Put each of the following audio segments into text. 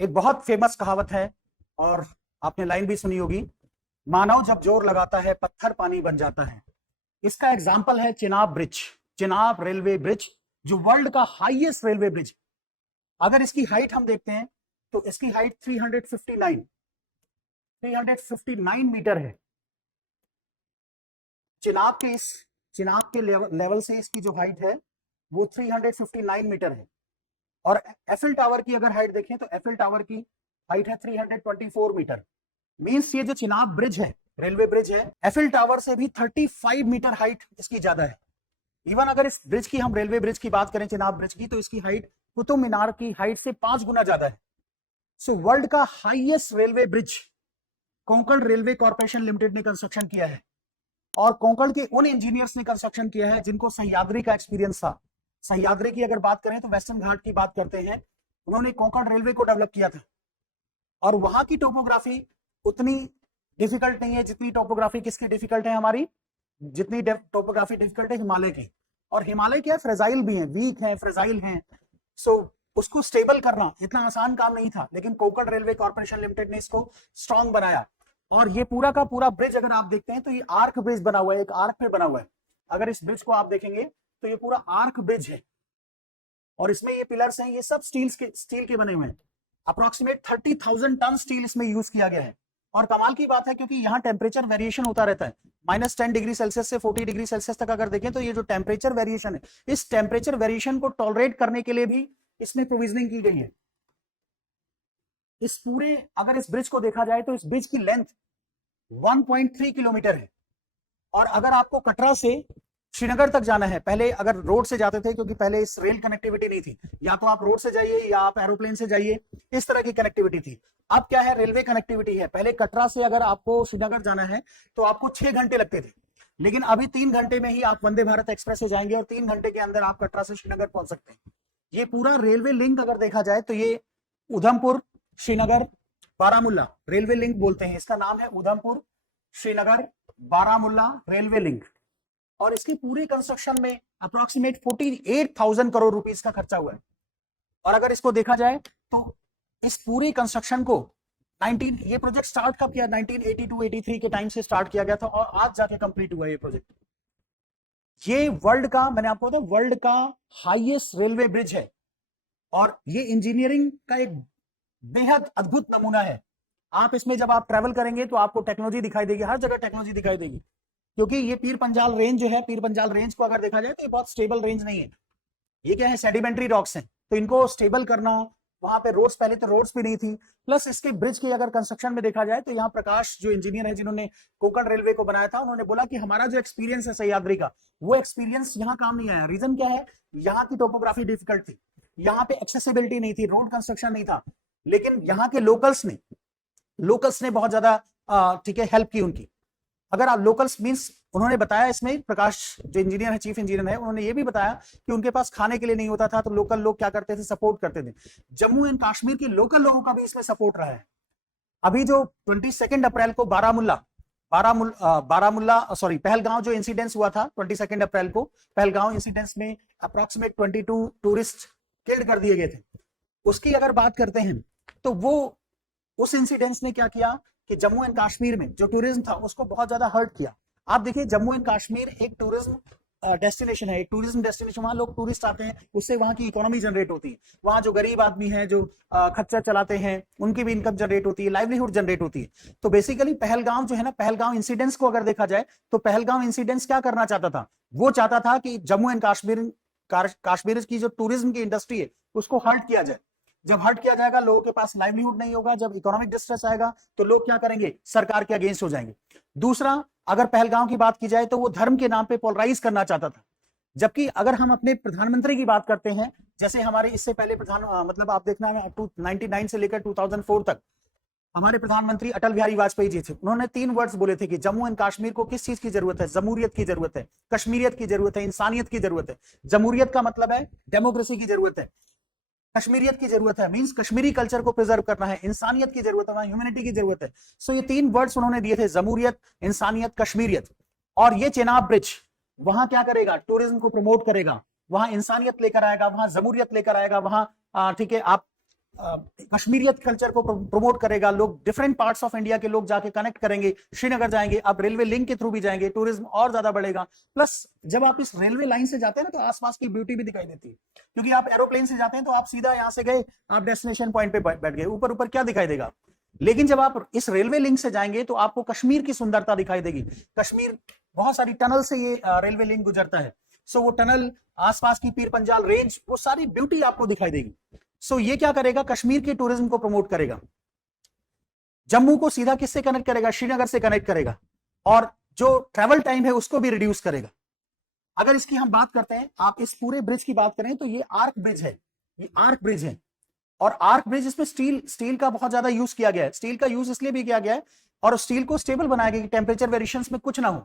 एक बहुत फेमस कहावत है और आपने लाइन भी सुनी होगी, मानव जब जोर लगाता है पत्थर पानी बन जाता है। इसका एग्जाम्पल है Chenab bridge, Chenab railway bridge, जो वर्ल्ड का हाईएस्ट रेलवे ब्रिज। अगर इसकी हाइट हम देखते हैं तो इसकी हाइट 359 मीटर है। चिनाब के लेवल से इसकी जो हाइट है वो 359 मीटर है। और एफिल टावर की अगर हाइट देखें तो एफिल टावर की हाइट है 324 मीटर। मींस ये जो चिनाब ब्रिज है, रेलवे ब्रिज है, एफिल टावर से भी 35 मीटर हाइट इसकी ज्यादा है। इवन अगर इस ब्रिज की हम रेलवे ब्रिज की बात करें, चिनाब ब्रिज की, तो इसकी हाइट कुतुब मीनार की हाइट से 5 गुना ज्यादा है। सो वर्ल्ड का highest railway bridge Konkan railway corporation limited ने कंस्ट्रक्शन किया है। और कोंकण के उन इंजीनियर्स ने कंस्ट्रक्शन किया है जिनको सह्याद्री का एक्सपीरियंस था। सह्याद्री की अगर बात करें तो वेस्टर्न घाट की बात करते हैं, उन्होंने कोंकण रेलवे को डेवलप किया था। और वहां की टोपोग्राफी उतनी डिफिकल्ट नहीं है जितनी टोपोग्राफी किसकी डिफिकल्ट है हमारी, जितनी टोपोग्राफी डिफिकल्ट है हिमालय की। और हिमालय क्या है, फ्रेजाइल भी है, वीक है, फ्रेजाइल है। सो उसको स्टेबल करना इतना आसान काम नहीं था, लेकिन कोंकण रेलवे कॉर्पोरेशन लिमिटेड ने इसको स्ट्रांग बनाया। और ये पूरा का पूरा ब्रिज अगर आप देखते हैं तो ये आर्क ब्रिज बना हुआ है, एक आर्क पे बना हुआ है। अगर इस ब्रिज को आप देखेंगे तो ये पूरा आर्क ब्रिज है। और इसमें ये पिलर्स हैं, ये सब स्टील के बने हुए हैं। अप्रोक्सीमेट 30,000 टन स्टील इसमें यूज किया गया है। और कमाल की बात है क्योंकि यहाँ टेम्परेचर वेरिएशन होता रहता है, -10 डिग्री सेल्सियस से 40 डिग्री सेल्सियस तक अगर देखें तो ये जो टेम्परेचर वेरिएशन है, इस टेम्परेचर वेरिएशन को टॉलरेट करने के लिए भी इसमें प्रोविजनिंग की गई है। इस पूरे अगर इस ब्रिज को देखा जाए तो इस ब्रिज की लेंथ 1.3 किलोमीटर है। और अगर आपको कटरा से श्रीनगर तक जाना है, पहले अगर रोड से जाते थे क्योंकि पहले इस रेल कनेक्टिविटी नहीं थी, या तो आप रोड से जाइए या आप एरोप्लेन से जाइए, इस तरह की कनेक्टिविटी थी। अब क्या है, रेलवे कनेक्टिविटी है। पहले कटरा से अगर आपको श्रीनगर जाना है तो आपको 6 घंटे लगते थे, लेकिन अभी 3 घंटे में ही आप वंदे भारत एक्सप्रेस से जाएंगे और 3 घंटे के अंदर आप कटरा से श्रीनगर पहुंच सकते हैं। ये पूरा रेलवे लिंक अगर देखा जाए तो ये उधमपुर श्रीनगर बारामुल्ला रेलवे लिंक बोलते हैं, इसका नाम है उधमपुर श्रीनगर बारामुल्ला रेलवे लिंक। और इसकी पूरी कंस्ट्रक्शन में अप्रोक्सीमेट 48,000 करोड़ रुपीस का खर्चा हुआ है। और अगर इसको देखा जाए तो इस पूरी कंस्ट्रक्शन को ये प्रोजेक्ट स्टार्ट कब किया, 1982-83 के टाइम से स्टार्ट किया गया था और आज जाके कंप्लीट हुआ ये प्रोजेक्ट। ये वर्ल्ड का, मैंने आपको बताया, वर्ल्ड का हाईएस्ट रेलवे ब्रिज है। और ये इंजीनियरिंग का एक बेहद अद्भुत नमूना है। आप इसमें जब आप ट्रेवल करेंगे तो आपको टेक्नोलॉजी दिखाई देगी, हर जगह टेक्नोलॉजी दिखाई देगी। क्योंकि ये पीर पंजाल रेंज जो है, पीर पंजाल रेंज को अगर देखा जाए तो ये बहुत स्टेबल रेंज नहीं है। ये क्या है, सेडिमेंट्री रॉक्स हैं, तो इनको स्टेबल करना, वहां पे रोड्स, पहले तो रोड्स भी नहीं थी। प्लस इसके ब्रिज की अगर कंस्ट्रक्शन में देखा जाए तो यहाँ प्रकाश जो इंजीनियर है जिन्होंने कोंकण रेलवे को बनाया था, उन्होंने बोला कि हमारा जो एक्सपीरियंस है सह्याद्री का, वो एक्सपीरियंस यहाँ काम नहीं आया। रीजन क्या है, यहाँ की टोपोग्राफी डिफिकल्ट थी, यहाँ पे एक्सेसिबिलिटी नहीं थी, रोड कंस्ट्रक्शन नहीं था। लेकिन यहाँ के लोकल्स ने बहुत ज्यादा ठीक है हेल्प की उनकी। अगर आप लोकल्स मींस, उन्होंने बताया इसमें, प्रकाश जो इंजीनियर है, चीफ इंजीनियर है, उन्होंने ये भी बताया कि उनके पास खाने के लिए नहीं होता था तो लोकल लोग क्या करते थे, सपोर्ट करते थे। जम्मू एंड कश्मीर के लोकल लोगों का भी इसमें सपोर्ट रहा है। अभी जो 22 अप्रैल को पहलगांव जो इंसिडेंस हुआ था 22 अप्रैल को, पहलगांव इंसिडेंस में अप्रोक्सीमेट 22 टूरिस्ट किल्ड कर दिए गए थे। उसकी अगर बात करते हैं तो वो उस इंसिडेंस ने क्या किया कि जम्मू एंड कश्मीर में जो टूरिज्म था उसको बहुत ज्यादा हर्ट किया। आप देखिए, जम्मू एंड कश्मीर एक टूरिज्म डेस्टिनेशन है, एक टूरिज्म डेस्टिनेशन, वहां लोग टूरिस्ट आते हैं, उससे वहां की इकोनॉमी जनरेट होती है। वहां जो गरीब आदमी है, जो खच्चर चलाते हैं, उनकी भी इनकम जनरेट होती है, लाइवलीहुड जनरेट होती है। तो बेसिकली पहलगांव जो है ना, पहलगांव इंसिडेंस को अगर देखा जाए तो पहलगांव इंसिडेंस क्या करना चाहता था, वो चाहता था कि जम्मू एंड कश्मीर की जो टूरिज्म की इंडस्ट्री है उसको हर्ट किया जाए। जब हर्ट किया जाएगा, लोगों के पास लाइवलीहुड नहीं होगा, जब इकोनॉमिक डिस्ट्रेस आएगा तो लोग क्या करेंगे, सरकार के अगेंस्ट हो जाएंगे। दूसरा, अगर पहलगांव की बात की जाए तो वो धर्म के नाम पे पोलराइज करना चाहता था। जबकि अगर हम अपने प्रधानमंत्री की बात करते हैं, जैसे हमारे इससे पहले मतलब आप देखना है 1999 से लेकर 2004 तक हमारे प्रधानमंत्री अटल बिहारी वाजपेयी जी थे। उन्होंने 3 वर्ड्स बोले थे कि जम्मू एंड कश्मीर को किस चीज की जरूरत है, जमहूरियत की जरूरत है, कश्मीरियत की जरूरत है, इंसानियत की जरूरत है। जमहूरियत का मतलब है डेमोक्रेसी की जरूरत है, कश्मीरियत की जरूरत है मींस कश्मीरी कल्चर को प्रिजर्व करना है, इंसानियत की जरूरत है, ह्यूमैनिटी की जरूरत है। सो ये 3 वर्ड्स उन्होंने दिए थे, जमहूरियत, इंसानियत, कश्मीरियत। और ये चेनाब ब्रिज वहां क्या करेगा, टूरिज्म को प्रमोट करेगा, वहां इंसानियत लेकर आएगा, वहां जमहूरियत लेकर आएगा, वहां ठीक है आप कश्मीरियत कल्चर को प्रमोट करेगा। लोग डिफरेंट पार्ट्स ऑफ इंडिया के लोग जाके कनेक्ट करेंगे, श्रीनगर जाएंगे, आप रेलवे लिंक के थ्रू भी जाएंगे, टूरिज्म और ज्यादा बढ़ेगा। प्लस जब आप इस रेलवे लाइन से जाते हैं ना तो आसपास की ब्यूटी भी दिखाई देती है, क्योंकि आप एरोप्लेन से जाते हैं तो आप सीधा यहाँ से गए, आप डेस्टिनेशन पॉइंट पे बैठ गए, ऊपर ऊपर क्या दिखाई देगा। लेकिन जब आप इस रेलवे लिंक से जाएंगे तो आपको कश्मीर की सुंदरता दिखाई देगी। कश्मीर बहुत सारी टनल से ये रेलवे लिंक गुजरता है, सो वो टनल, आसपास की पीर पंजाल रेंज, वो सारी ब्यूटी आपको दिखाई देगी। सो ये क्या करेगा, कश्मीर के टूरिज्म को प्रमोट करेगा। जम्मू को सीधा किससे कनेक्ट करेगा, श्रीनगर से कनेक्ट करेगा, और जो ट्रैवल टाइम है उसको भी रिड्यूस करेगा। अगर इसकी हम बात करते हैं, आप इस पूरे ब्रिज की बात करें तो ये आर्क ब्रिज है, ये आर्क ब्रिज है। और आर्क ब्रिज, इसमें स्टील का बहुत ज्यादा यूज किया गया है। स्टील का यूज इसलिए भी किया गया है और स्टील को स्टेबल बनाया गया कि टेम्परेचर वेरिएशंस में कुछ ना हो।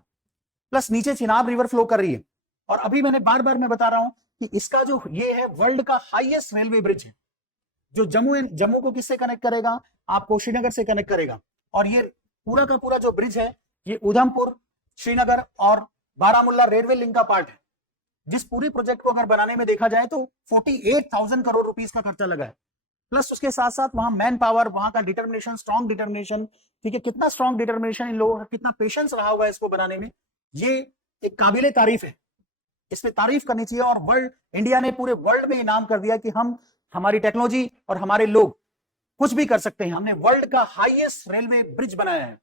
प्लस नीचे चिनाब रिवर फ्लो कर रही है, और अभी मैंने बार बार मैं बता रहा हूं कि इसका जो ये है वर्ल्ड का हाईएस्ट रेलवे ब्रिज है, जो जम्मू को किससे कनेक्ट करेगा, आपको श्रीनगर से कनेक्ट करेगा। और ये पूरा का पूरा जो ब्रिज है ये उधमपुर, श्रीनगर और बारामुल्ला रेलवे लिंक का पार्ट है। जिस पूरे प्रोजेक्ट को अगर बनाने में देखा जाए तो 48,000 करोड़ रुपीस का खर्चा लगा है। प्लस उसके साथ साथ वहां मैन पावर, वहां का डिटर्मिनेशन, स्ट्रॉन्ग डिटर्मिनेशन, ठीक है, कितना स्ट्रॉन्ग डिटर्मिनेशन इन लोगों का, कितना पेशेंस रहा होगा इसको बनाने में, ये एक काबिले तारीफ है। इस पे तारीफ करनी चाहिए। और वर्ल्ड, इंडिया ने पूरे वर्ल्ड में इनाम कर दिया कि हम, हमारी टेक्नोलॉजी और हमारे लोग कुछ भी कर सकते हैं। हमने वर्ल्ड का हाईएस्ट रेलवे ब्रिज बनाया है।